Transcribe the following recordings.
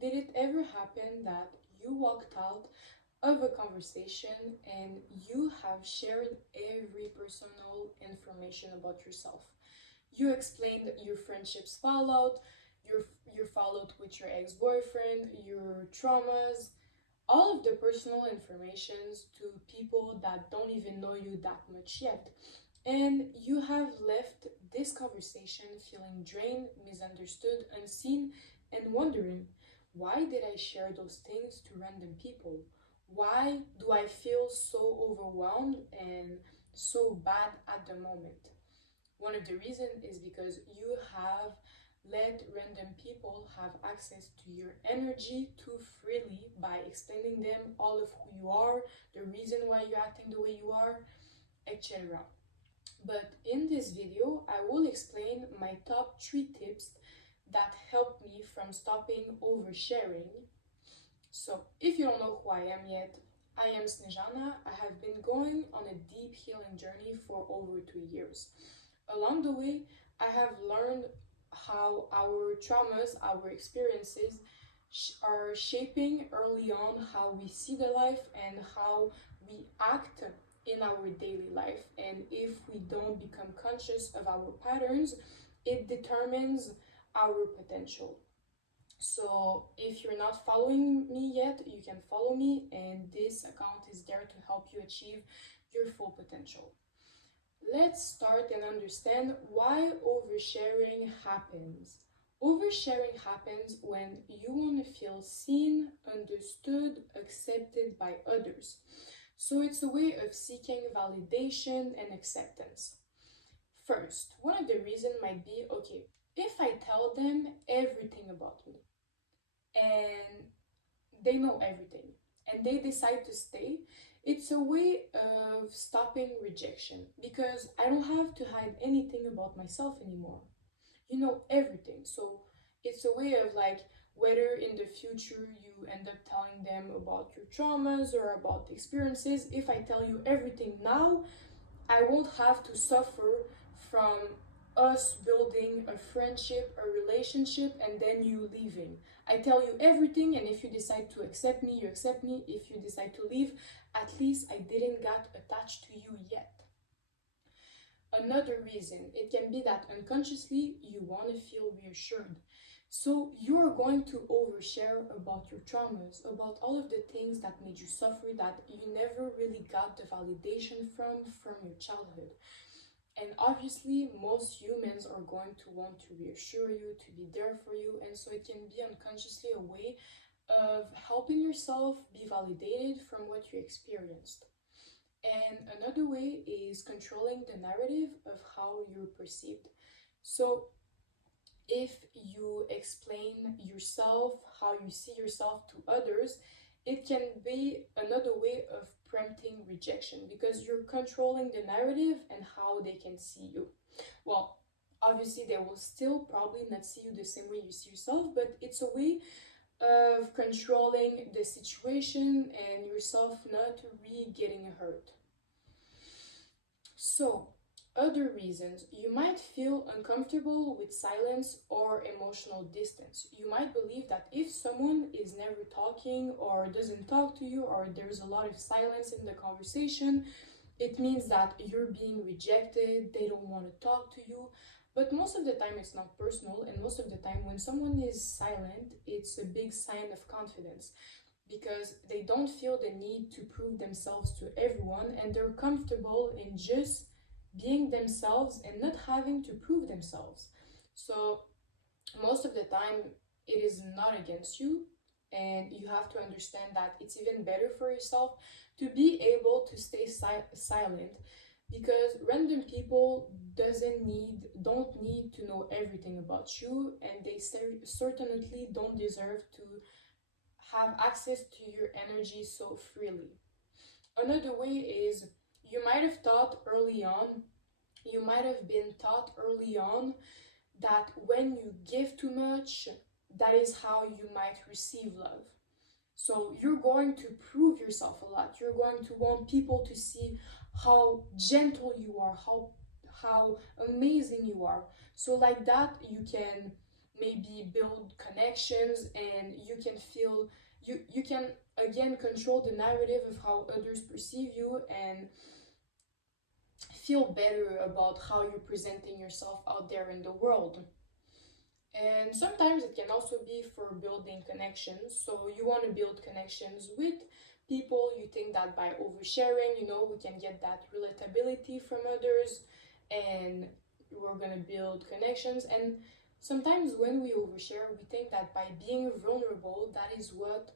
did it ever happen that you walked out of a conversation and you have shared every personal information about yourself? You explained your friendship's fallout, your fallout with your ex-boyfriend, your traumas, all of the personal informations to people that don't even know you that much yet. And you have left this conversation feeling drained, misunderstood, unseen, and wondering, why did I share those things to random people? Why do I feel so overwhelmed and so bad at the moment? One of the reasons is because you have let random people have access to your energy too freely by explaining them all of who you are, the reason why you're acting the way you are, etc. But in this video, I will explain my top 3 tips that help me from stopping oversharing. So, if you don't know who I am yet, I am Snejana. I have been going on a deep healing journey for over 2 years. Along the way, I have learned how our traumas, our experiences are shaping early on how we see the life and how we act in our daily life. And if we don't become conscious of our patterns, it determines our potential. So if you're not following me yet, you can follow me, and this account is there to help you achieve your full potential. Let's start and understand why oversharing happens. Oversharing happens when you want to feel seen, understood, accepted by others. So it's a way of seeking validation and acceptance. First, one of the reasons might be, okay, if I tell them everything about me and they know everything and they decide to stay, it's a way of stopping rejection because I don't have to hide anything about myself anymore. You know everything. So it's a way of like, whether in the future you end up telling them about your traumas or about experiences, if I tell you everything now, I won't have to suffer from us building a friendship, a relationship, and then you leaving. I tell you everything, and if you decide to accept me, you accept me. If you decide to leave, at least I didn't get attached to you yet. Another reason, it can be that unconsciously you want to feel reassured. So you're going to overshare about your traumas, about all of the things that made you suffer that you never really got the validation from your childhood. And obviously, most humans are going to want to reassure you, to be there for you, and so it can be unconsciously a way of helping yourself be validated from what you experienced. And another way is controlling the narrative of how you're perceived. So if you explain yourself, how you see yourself to others, it can be another way of preempting rejection because you're controlling the narrative and how they can see you. Well, obviously, they will still probably not see you the same way you see yourself, but it's a way of controlling the situation and yourself not really getting hurt. So, other reasons, you might feel uncomfortable with silence or emotional distance. You might believe that if someone is never talking or doesn't talk to you or there's a lot of silence in the conversation, it means that you're being rejected, they don't want to talk to you. But most of the time it's not personal, and most of the time when someone is silent, it's a big sign of confidence because they don't feel the need to prove themselves to everyone and they're comfortable in just being themselves and not having to prove themselves. So most of the time it is not against you, and you have to understand that it's even better for yourself to be able to stay silent because random people don't need to know everything about you, and they certainly don't deserve to have access to your energy so freely. Another way is you might have been taught early on that when you give too much, that is how you might receive love. So you're going to prove yourself a lot. You're going to want people to see how gentle you are, how amazing you are. So like that you can maybe build connections, and you can feel you can again control the narrative of how others perceive you and feel better about how you're presenting yourself out there in the world. And sometimes it can also be for building connections. So you want to build connections with people. You think that by oversharing, we can get that relatability from others, and we're going to build connections. And sometimes when we overshare, we think that by being vulnerable, that is what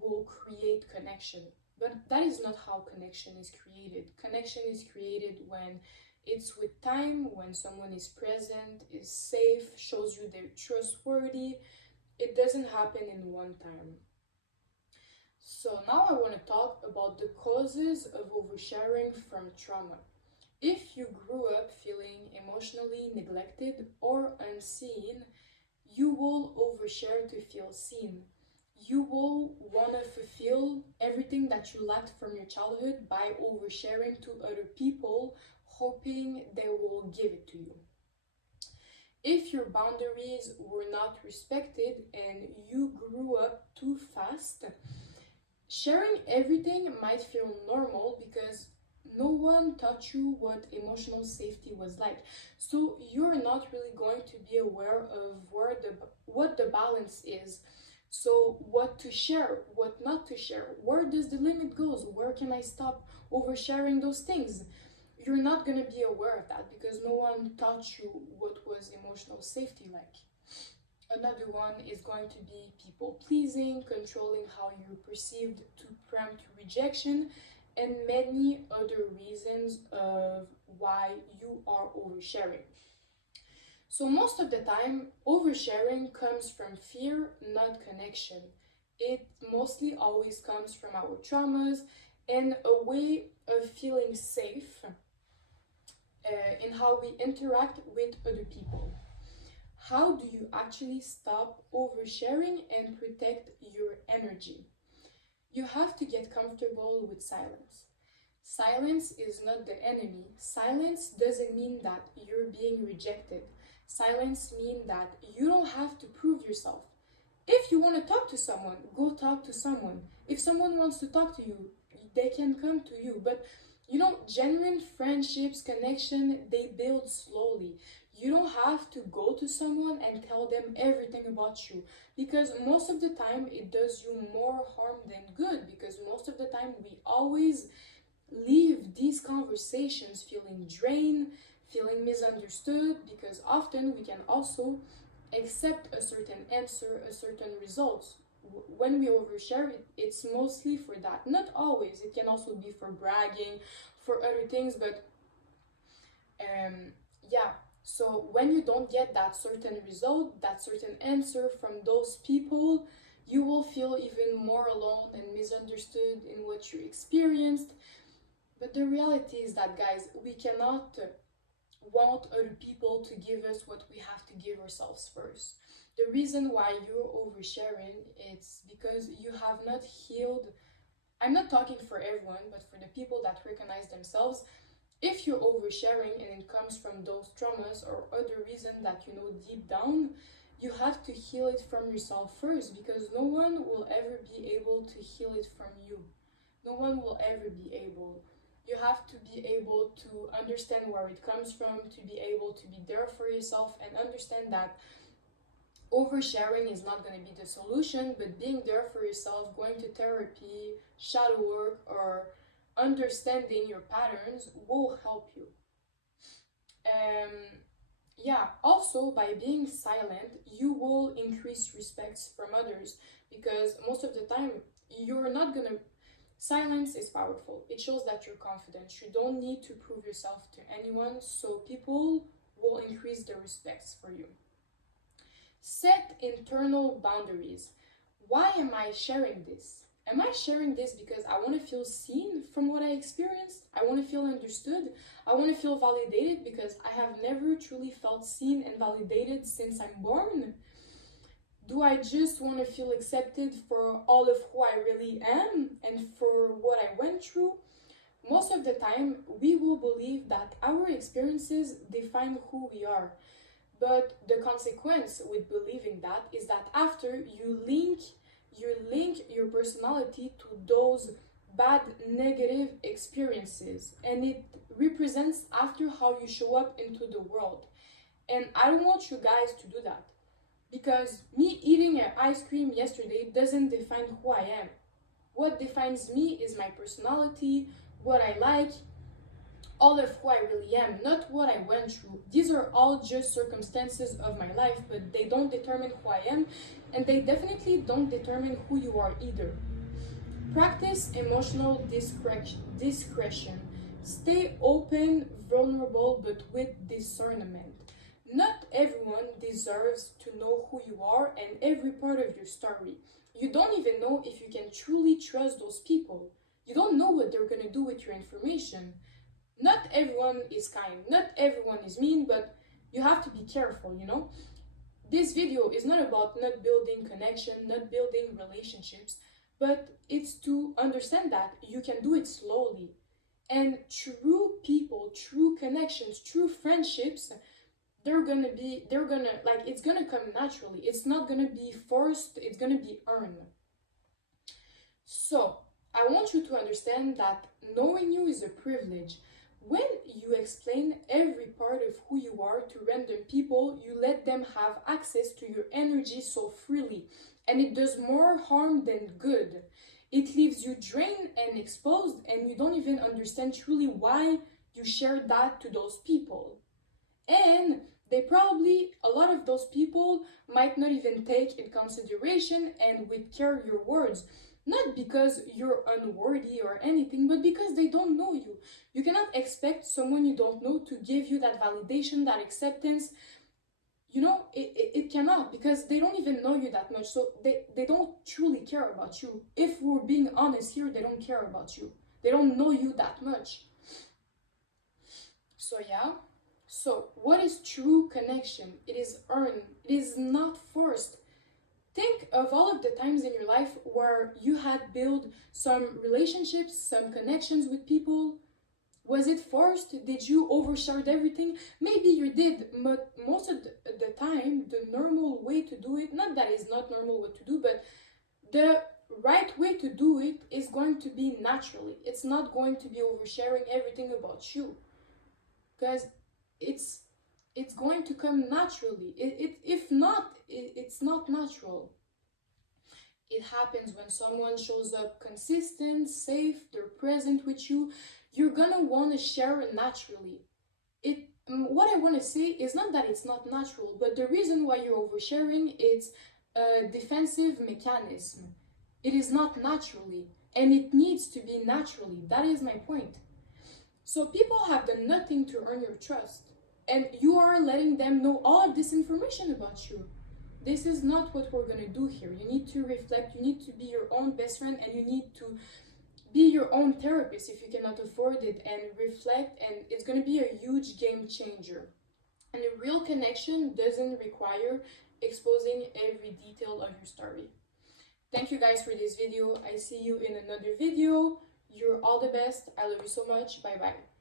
will create connection. But that is not how connection is created. Connection is created when it's with time, when someone is present, is safe, shows you they're trustworthy. It doesn't happen in one time. So now I want to talk about the causes of oversharing from trauma. If you grew up feeling emotionally neglected or unseen, you will overshare to feel seen. You will want to fulfill everything that you lacked from your childhood by oversharing to other people, hoping they will give it to you. If your boundaries were not respected and you grew up too fast, sharing everything might feel normal because no one taught you what emotional safety was like. So you're not really going to be aware of what the balance is. So what to share, what not to share, where does the limit goes, where can I stop oversharing those things? You're not going to be aware of that because no one taught you what was emotional safety like. Another one is going to be people pleasing, controlling how you're perceived to preempt rejection, and many other reasons of why you are oversharing. So most of the time, oversharing comes from fear, not connection. It mostly always comes from our traumas and a way of feeling safe in how we interact with other people. How do you actually stop oversharing and protect your energy? You have to get comfortable with silence. Silence is not the enemy. Silence doesn't mean that you're being rejected. Silence means that you don't have to prove yourself. If you want to talk to someone, go talk to someone. If someone wants to talk to you, they can come to you. But genuine friendships, connection, they build slowly. You don't have to go to someone and tell them everything about you, because most of the time it does you more harm than good, because most of the time we always leave these conversations feeling drained, feeling misunderstood, because often we can also accept a certain answer, a certain result. When we overshare, it's mostly for that. Not always. It can also be for bragging, for other things, but yeah. So when you don't get that certain result, that certain answer from those people, you will feel even more alone and misunderstood in what you experienced. But the reality is that, guys, we cannot want other people to give us what we have to give ourselves first. The reason why you're oversharing is because you have not healed. I'm not talking for everyone, but for the people that recognize themselves, if you're oversharing and it comes from those traumas or other reason that deep down, you have to heal it from yourself first, because no one will ever be able to heal it from you. No one will ever be able. You have to be able to understand where it comes from, to be able to be there for yourself and understand that oversharing is not going to be the solution, but being there for yourself, going to therapy, shadow work, or understanding your patterns will help you. Also, by being silent, you will increase respect from others, because most of the time you're not gonna. Silence is powerful. It shows that you're confident. You don't need to prove yourself to anyone, so people will increase their respects for you. Set internal boundaries. Why am I sharing this? Am I sharing this because I want to feel seen from what I experienced? I want to feel understood. I want to feel validated because I have never truly felt seen and validated since I'm born. Do I just want to feel accepted for all of who I really am and for what I went through? Most of the time, we will believe that our experiences define who we are. But the consequence with believing that is that after you link your personality to those bad negative experiences, and it represents after how you show up into the world. And I don't want you guys to do that, because me eating an ice cream yesterday doesn't define who I am. What defines me is my personality, what I like, all of who I really am, not what I went through. These are all just circumstances of my life, but they don't determine who I am, and they definitely don't determine who you are either. Practice emotional discretion. Stay open, vulnerable, but with discernment. Not everyone deserves to know who you are and every part of your story. You don't even know if you can truly trust those people. You don't know what they're gonna do with your information. Not everyone is kind, not everyone is mean, but you have to be careful, you know? This video is not about not building connection, not building relationships, but it's to understand that you can do it slowly. And true people, true connections, true friendships, it's gonna come naturally. It's not gonna be forced, it's gonna be earned. So, I want you to understand that knowing you is a privilege. When you explain every part of who you are to random people, you let them have access to your energy so freely, and it does more harm than good. It leaves you drained and exposed, and you don't even understand truly why you shared that to those people. And a lot of those people might not even take in consideration and with care your words. Not because you're unworthy or anything, but because they don't know you. You cannot expect someone you don't know to give you that validation, that acceptance. It cannot, because they don't even know you that much. So they don't truly care about you. If we're being honest here, they don't care about you. They don't know you that much. So yeah. So what is true connection? It is earned. It is not forced. Think of all of the times in your life where you had built some relationships, some connections with people. Was it forced? Did you overshare everything? Maybe you did, but most of the time, the normal way to do it, not that it's not normal what to do, but the right way to do it is going to be naturally. It's not going to be oversharing everything about you, because it's going to come naturally. If not, it's not natural. It happens when someone shows up consistent, safe, they're present with you. You're gonna want to share naturally. What I want to say is not that it's not natural, but the reason why you're oversharing is a defensive mechanism. It is not naturally, and it needs to be naturally. That is my point. So people have done nothing to earn your trust, and you are letting them know all of this information about you. This is not what we're gonna do here. You need to reflect, you need to be your own best friend, and you need to be your own therapist if you cannot afford it, and reflect, and it's gonna be a huge game changer. And a real connection doesn't require exposing every detail of your story. Thank you guys for this video. I see you in another video. You're all the best. I love you so much. Bye bye.